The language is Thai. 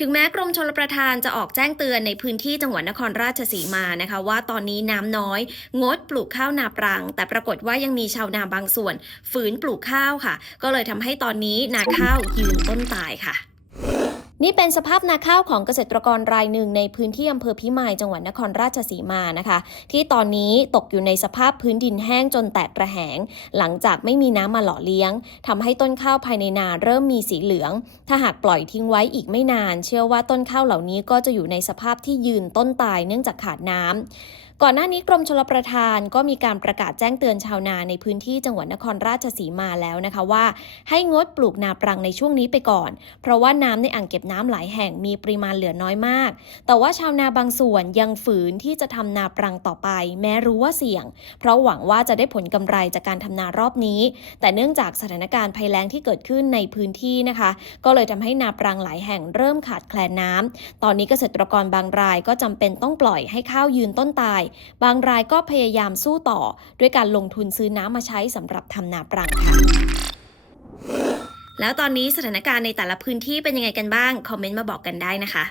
ถึงแม้กรมชลประทานจะออกแจ้งเตือนในพื้นที่จังหวัดนครราชสีมานะคะ ว่าตอนนี้น้ำน้อย งดปลูกข้าวนาปรัง แต่ปรากฏว่ายังมีชาวนาบางส่วน ฝืนปลูกข้าวค่ะ ก็เลยทำให้ตอนนี้นาข้าวยืนต้นตายค่ะ นี่เป็นสภาพนาข้าวของเกษตรกรรายหนึ่งในพื้นที่อำเภอพิมายจังหวัดนครราชสีมานะคะ ที่ตอนนี้ตกอยู่ในสภาพพื้นดินแห้งจนแตกระแหง หลังจากไม่มีน้ำมาหล่อเลี้ยงทำให้ต้นข้าวภายในนาเริ่มมีสีเหลือง ถ้าหากปล่อยทิ้งไว้อีกไม่นาน เชื่อว่าต้นข้าวเหล่านี้ก็จะอยู่ในสภาพที่ยืนต้นตายเนื่องจากขาดน้ำก่อนหน้านี้กรมชลประทานก็มีการประกาศแจ้งเตือนชาวนาในพื้นที่จังหวัดนครราชสีมาแล้วนะคะว่า ให้งดปลูกนาปรังในช่วงนี้ไปก่อน เพราะว่าน้ำในอ่างเก็บน้ำหลายแห่งมีปริมาณเหลือน้อยมาก แต่ว่าชาวนาบางส่วนยังฝืนที่จะทำนาปรังต่อไป แม้รู้ว่าเสี่ยง เพราะหวังว่าจะได้ผลกำไรจากการทำนารอบนี้ แต่เนื่องจากสถานการณ์ภัยแล้งที่เกิดขึ้นในพื้นที่นะคะ ก็เลยทำให้นาปรังหลายแห่งเริ่มขาดแคลนน้ำตอนนี้เกษตรกรบางรายก็จำเป็นต้องปล่อยให้ข้าวยืนต้นตาย บางรายก็พยายามสู้ต่อ ด้วยการลงทุนซื้อน้ำมาใช้สำหรับทำนาปรังค่ะ แล้วตอนนี้สถานการณ์ในแต่ละพื้นที่เป็นยังไงกันบ้าง คอมเมนต์มาบอกกันได้นะคะ